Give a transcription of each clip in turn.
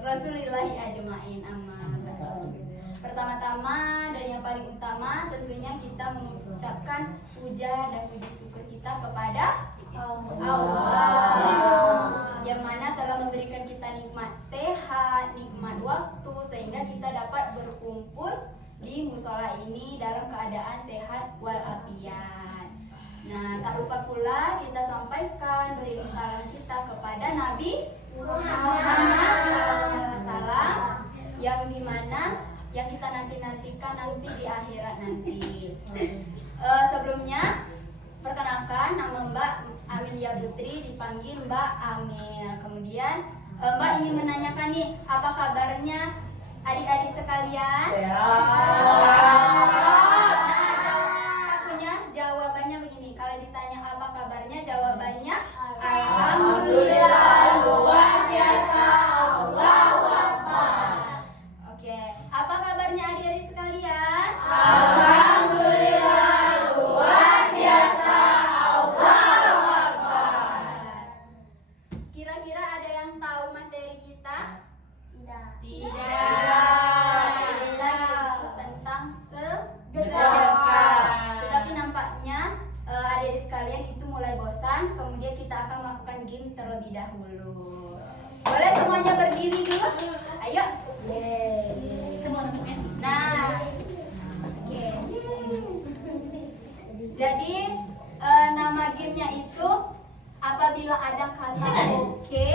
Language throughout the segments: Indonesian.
Rasulillahi ajmain. Amma ba'du. Pertama-tama dan yang paling utama tentunya kita mengucapkan puja dan puji syukur kita kepada Allah yang mana telah memberikan kita nikmat sehat, nikmat waktu sehingga kita dapat berkumpul di musola ini dalam keadaan sehat walafiat. Nah, tak lupa pula kita sampaikan beriring salam kita kepada Nabi Muhammad SAW yang dimana yang kita nantikan nanti di akhirat nanti. Sebelumnya perkenalkan, nama Mbak Amelia Putri, dipanggil Mbak Amel. Kemudian Mbak ingin menanyakan nih, apa kabarnya adik-adik sekalian? Jawabannya begini, kalau ditanya apa kabarnya, jawabannya alhamdulillah, luar biasa, Allahu Akbar. Oke, apa kabarnya adik-adik sekalian? Alhamdulillah, luar biasa, Allahu Akbar. Kira-kira ada yang tahu materi kita? Tidak. Kita itu tentang sedekah. Tetapi nampaknya adik-adik sekalian itu mulai bosan. Kemudian kita akan melakukan game terlebih dahulu. Boleh semuanya berdiri dulu? Ayo. Nah, oke. Jadi nama gamenya itu apabila ada kata oke,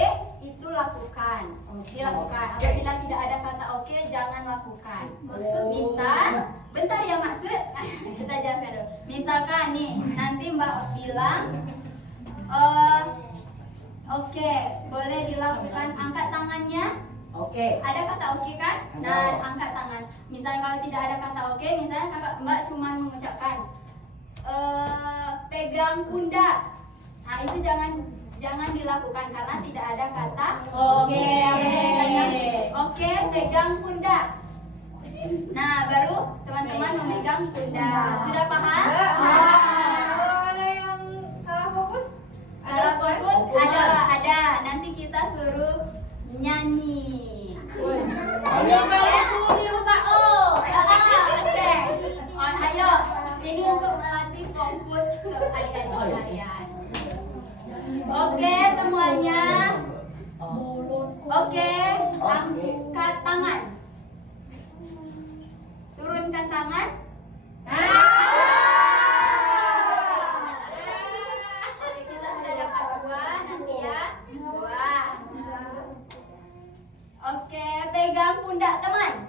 itu lakukan. Dilakukan. Apabila tidak ada kata oke, jangan lakukan. Misal, bentar ya maksud. Kita jelaskan dulu. Misalkan nih, nanti Mbak bilang, oke, boleh dilakukan, angkat tangannya. Oke. Ada kata oke kan? Nah, angkat tangan. Misalnya kalau tidak ada kata oke, misalnya kakak Mbak cuma mengucapkan pegang pundak. Nah, itu jangan dilakukan karena tidak ada kata oke. Oke, pegang pundak. Nah, baru teman-teman memegang pundak. Sudah paham? Kalau ada yang salah fokus? Salah fokus ada. Nanti kita suruh nyanyi. Oke. Ayo, ini untuk melatih fokus adik-adik sekalian. Oke, semuanya. Oke, angkat tangan. Turunkan tangan. Oke, kita sudah dapat 2 nanti ya. 2. Oke, pegang pundak teman.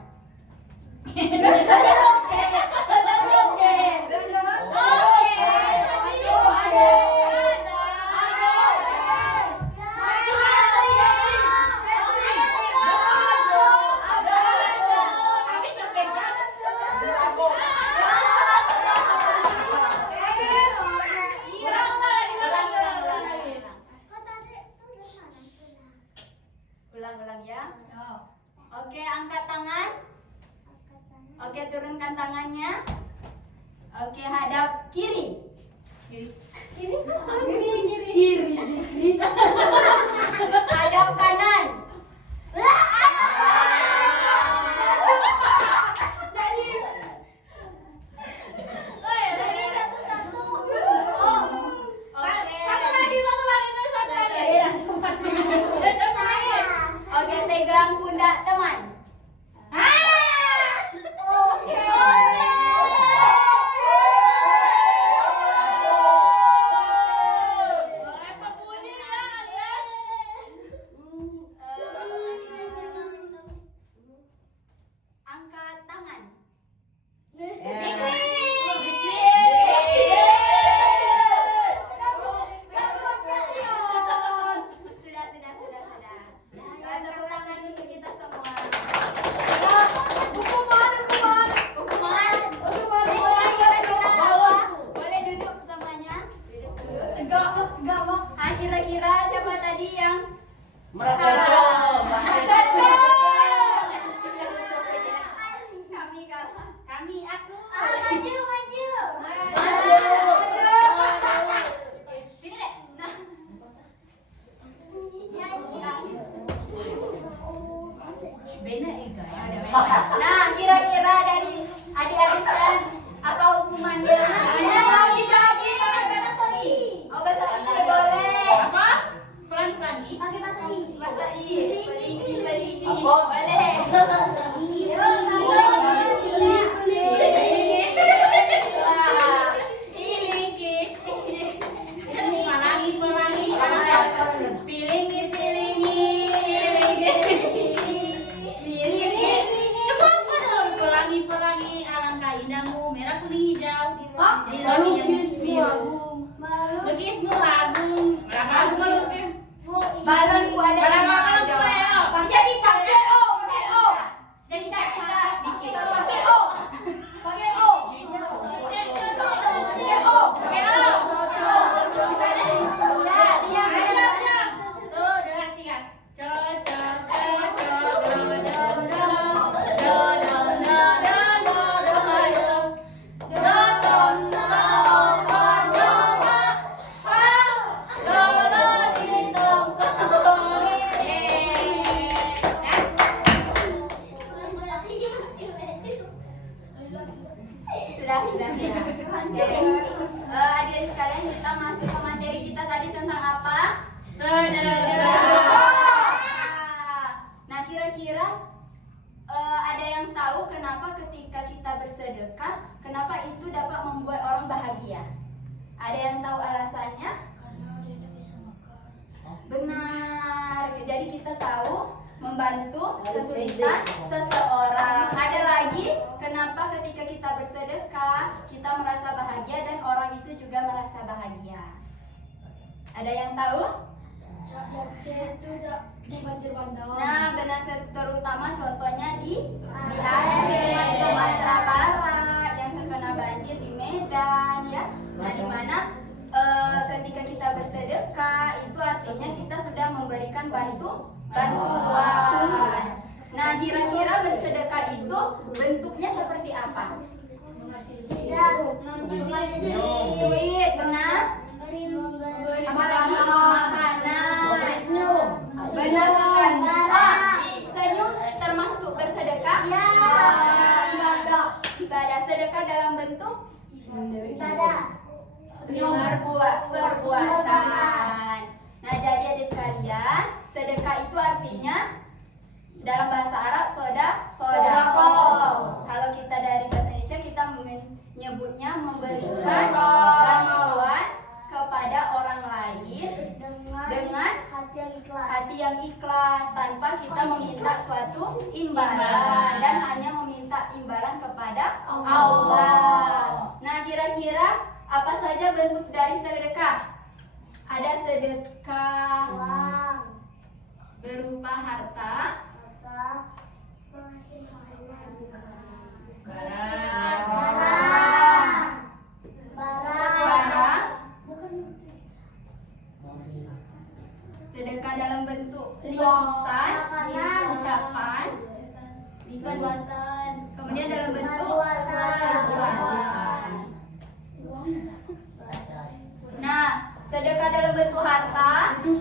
Ulang ya. Oke, angkat tangan. Oke, turunkan tangannya. Oke, hadap kiri. Kiri. Hadap kanan. Oke, pegang pundak teman. Angkat tangan. Sudah. Tepuk tangan untuk kita semua. Beda itu ya. Ada beda. Nah, kira-kira dari adik-adik sekalian apa hukumannya? Bagi-bagi bahasa I. Oh, bahasa I boleh. Apa? Pelangi. Pakai bahasa I. Bahasa I. Pelingki. Apa? Boleh. Pelangi, alangkah indahmu, merah kuning hijau. Hah? Melukismu agung, agung melukis. Balonku ada Balon lima. apa lu, Jawab. Leo? Pakai cicak C O. Pakai O. Cita-cita. Pakai O. Pakai O. Pakai O. Sudah, diam. Tuh, dengar tiga. Sudah. Oke. Adik-adik sekalian, kita masuk ke materi kita tadi tentang apa? Sedekah. Nah, kira-kira ada yang tahu kenapa ketika kita bersedekah, kenapa itu dapat membuat orang bahagia? Ada yang tahu alasannya? Karena dia bisa makan. Benar. Jadi kita tahu membantu kesulitan seseorang. Ada lagi kenapa ketika kita bersedekah kita merasa bahagia dan orang itu juga merasa bahagia. Ada yang tahu? Yang C itu di banjir bandang. Nah, benar, terutama contohnya di Aceh, Sumatera Barat yang terkena banjir di Medan ya. Nah, di mana ketika kita bersedekah itu artinya kita sudah memberikan bantuan. Nah, kira-kira bersedekah itu bentuknya seperti apa? Duit, benar? Apalagi makanan. Benar sekali. Senyum termasuk bersedekah? Ibadah. Sedekah dalam bentuk perbuatan. Nah, jadi adik sekalian, sedekah itu artinya dalam bahasa Arab sodaqah. Kalau kita dari bahasa Indonesia kita menyebutnya memberikan bantuan kepada orang lain dengan hati yang ikhlas tanpa kita meminta suatu imbalan dan hanya meminta imbalan kepada Allah. Nah, kira-kira apa saja bentuk dari sedekah? Ada sedekah berupa harta, barang, sedekah dalam bentuk lisan, ucapan, kemudian dalam bentuk perbuatan. Nah, sedekah dalam bentuk harta, itu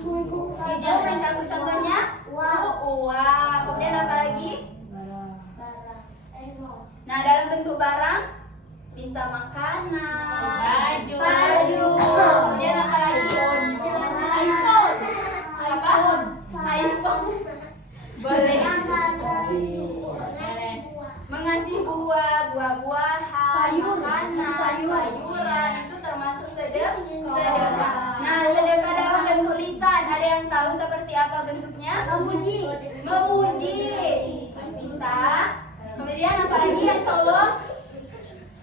mencakup contohnya uang. Kemudian apa lagi? Nah, dalam bentuk barang bisa makanan, baju. Kemudian apa lagi? iPhone. Boleh. Mengasihi buah-buahan, makanan, sayuran itu termasuk sedekah. Nah, sedekah dalam bentuk lisan, ada yang tahu seperti apa bentuknya? Memuji. Bisa. Kemudian apa lagi yang cowok?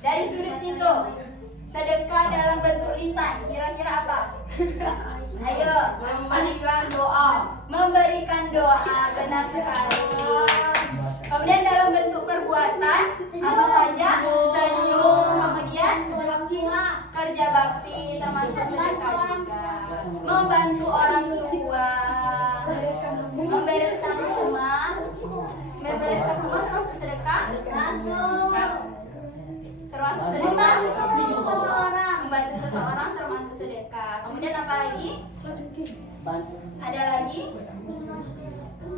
Dari sudut situ. Sedekah dalam bentuk lisan, kira-kira apa? Ayo, memberikan doa, benar sekali. Kemudian dalam bentuk perbuatan, apa saja? Senyum, kemudian kerja bakti, termasuk sedekah juga. Membantu orang tua, membereskan rumah termasuk sedekah. Termasuk sedekah. Membantu seseorang termasuk sedekah. Kemudian apa lagi? Ada lagi?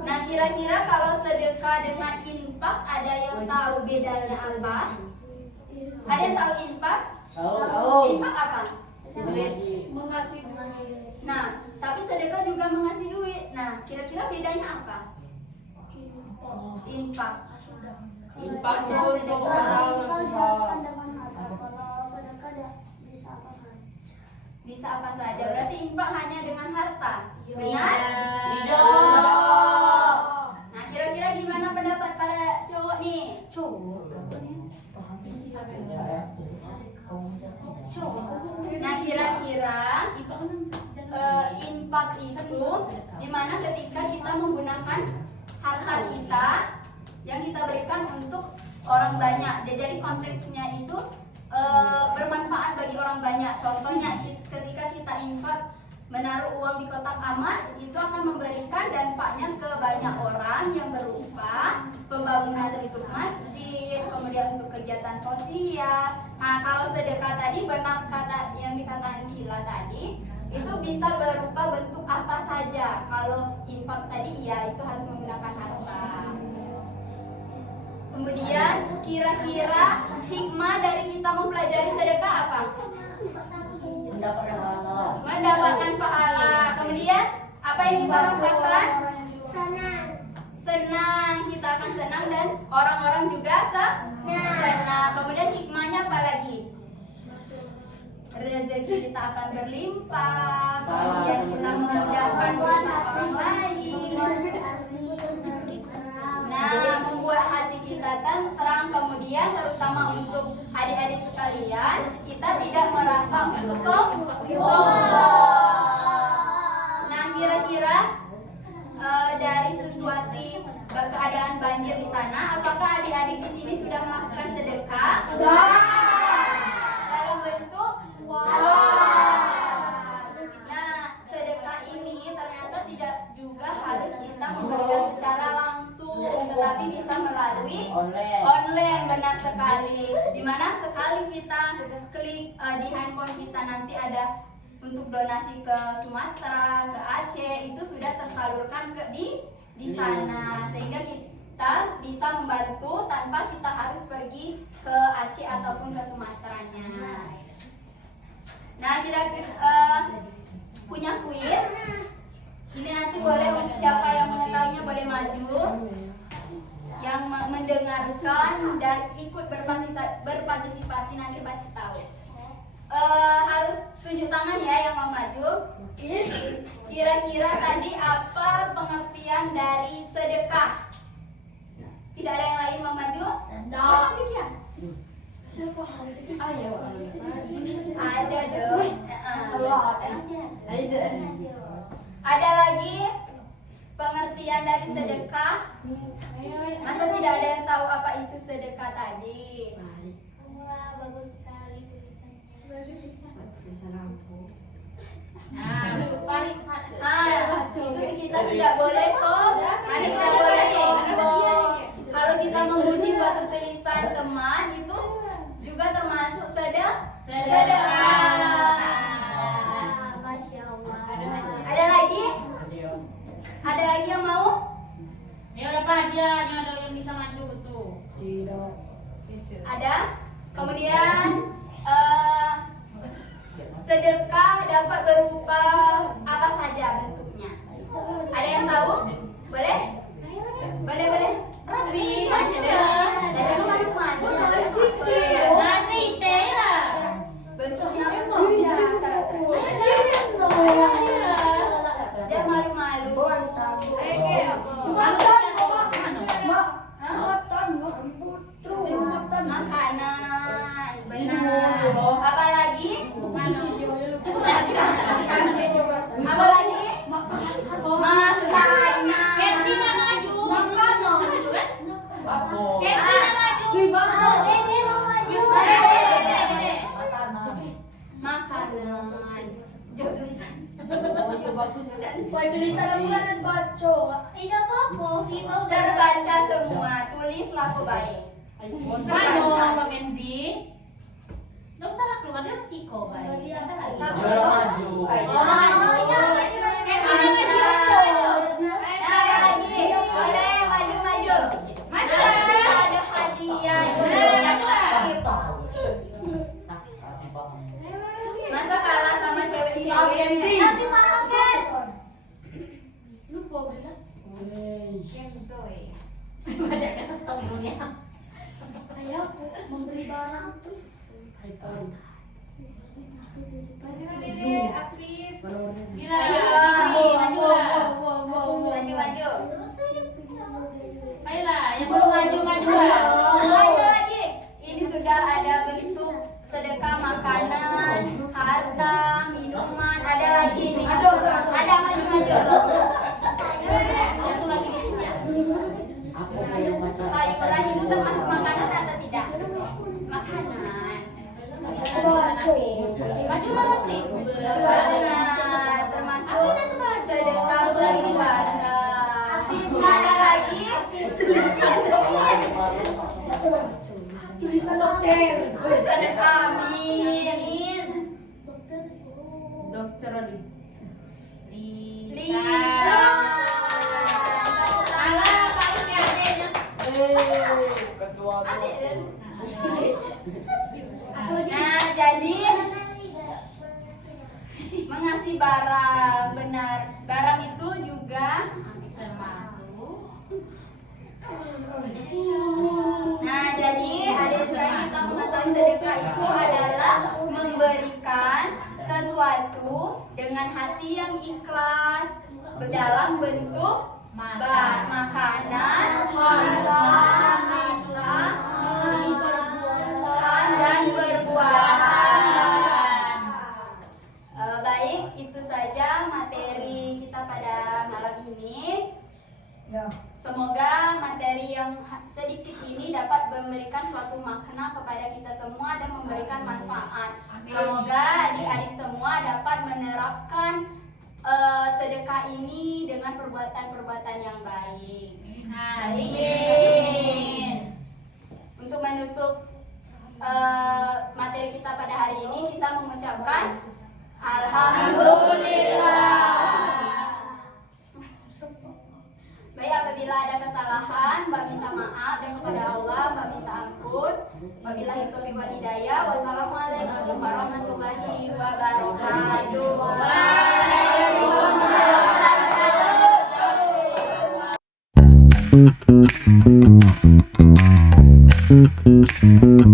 Nah, kira kira-kira kalau sedekah dengan infak ada yang tahu bedanya apa? Ada yang tahu infak? Infak apa? Mengasih. Nah, tapi sedekah juga mengasih duit. Nah, kira-kira bedanya apa? Infak. Infak dan sedekah. Bisa apa saja. Berarti infak hanya dengan harta. Benar? Nah, kira-kira gimana pendapat para cowok nih? Nah, kira-kira infak itu dimana ketika kita menggunakan harta kita yang kita berikan untuk orang banyak. Jadi konteksnya itu bermanfaat bagi orang banyak. Contohnya ketika kita infak menaruh uang di kotak amal, itu akan memberikan dampaknya ke banyak orang yang berupa pembangunan untuk masjid, kemudian untuk kegiatan sosial. Nah, kalau sedekah tadi benar kata yang dikatakan Gila tadi, itu bisa berupa bentuk apa saja. Kalau infak tadi ya itu harus menggunakan harta. Kemudian kira-kira hikmah dari kita mempelajari sedekah apa? Mendapatkan pahala. Kemudian apa yang kita rasakan? Senang. Kita akan senang dan orang-orang juga senang. Kemudian hikmahnya apa lagi? Rezeki kita akan berlimpah. Kemudian kita memudahkan dosa orang lain. Nah, membuat hati kita tenteram. Kemudian terutama untuk adik-adik sekalian, kita tidak merasa untuk sombong. Nah, kira-kira dari situasi keadaan banjir di sana, apakah adik-adik di sini sudah melakukan sedekah? Dalam bentuk Nah, sedekah ini ternyata tidak juga harus kita memberikan secara langsung, tetapi bisa melalui online. Benar sekali. Dimana sekali kita klik di handphone kita nanti ada untuk donasi ke Sumatera, ke Aceh, itu sudah tersalurkan di sana, sehingga kita bisa membantu tanpa kita harus pergi ke Aceh ataupun ke Sumateranya. Nah, kira-kira punya kuis. Ini nanti boleh siapa yang mengetahuinya boleh maju. Yang mendengarkan dan ikut berpartisipasi nanti pasti tahu. Harus tunjuk tangan ya yang mau maju. Kira-kira tadi apa pengertian dari sedekah? Tidak ada yang lain mau maju? Maju ya. Ayo. Ada dong. Ada lagi pengertian dari sedekah? Masa tidak ada yang tahu apa itu sedekah tadi? Itu kita tidak boleh sombong. Kalau kita memuji suatu tulisan teman itu juga termasuk sedekah. Ada lagi? Ada lagi yang mau? Ya udah Pak aja, ada yang bisa maju tuh. Ada. Kemudian sedekah dapat berupa apa saja bentuknya? Ada yang tahu? Boleh? Boleh. Rapi aja deh. Ada malu-malu. Nanti Tera. Bentuknya apa? Jangan malu-malu. Makanan. Benar. Apa lagi? Apa lagi? Makanan. Kevina maju. Makanan. Maju kan? Kevina maju. Makanan. Coba tulisan. Terbaca semua. Tulis laku baik. Maju Pak Kenzi. Nggak usah lah keluar dia masih kok baik. Ada lagi. Boleh. dunia. Saya memberi barang tuh. Maju deh, Afif. Gila. Ayo, Maju. maju. Ayolah, yang belum maju lah. Ayo lagi. Ini sudah ada bentuk sedekah makanan, harta, minuman. Ada lagi nih. Ada maju. Satu lagi. Sayuran itu termasuk makanan atau tidak? Makanan. Majulah nanti. Benar, termasuk sedekah berkeluarga. Ada lagi Tulisan dokter. sedekah amin. Dokter Rodi. Lisa. Alah, paling kayaknya. Nah, jadi mengasih barang, benar. Barang itu juga. Nah, jadi adik sekalian kita mengetahui sedekah itu adalah memberikan sesuatu dengan hati yang ikhlas dalam bentuk makanan, harta, dan berbuat. Baik, itu saja materi kita pada malam ini. Semoga materi yang sedikit ini dapat memberikan suatu makna kepada kita semua dan memberikan manfaat. Semoga adik-adik semua dapat menerapkan sedekah ini dengan perbuatan-perbuatan yang baik. Amin. Untuk menutup materi kita pada hari ini, kita mengucapkan Alhamdulillah. Baik, apabila ada kesalahan, Mbak minta maaf, dan kepada Allah Mbak minta ampun. Wabillahi taufiq wal hidayah. Wassalamualaikum warahmatullahi wabarakatuh. Waalaikumsalam warahmatullahi wabarakatuh.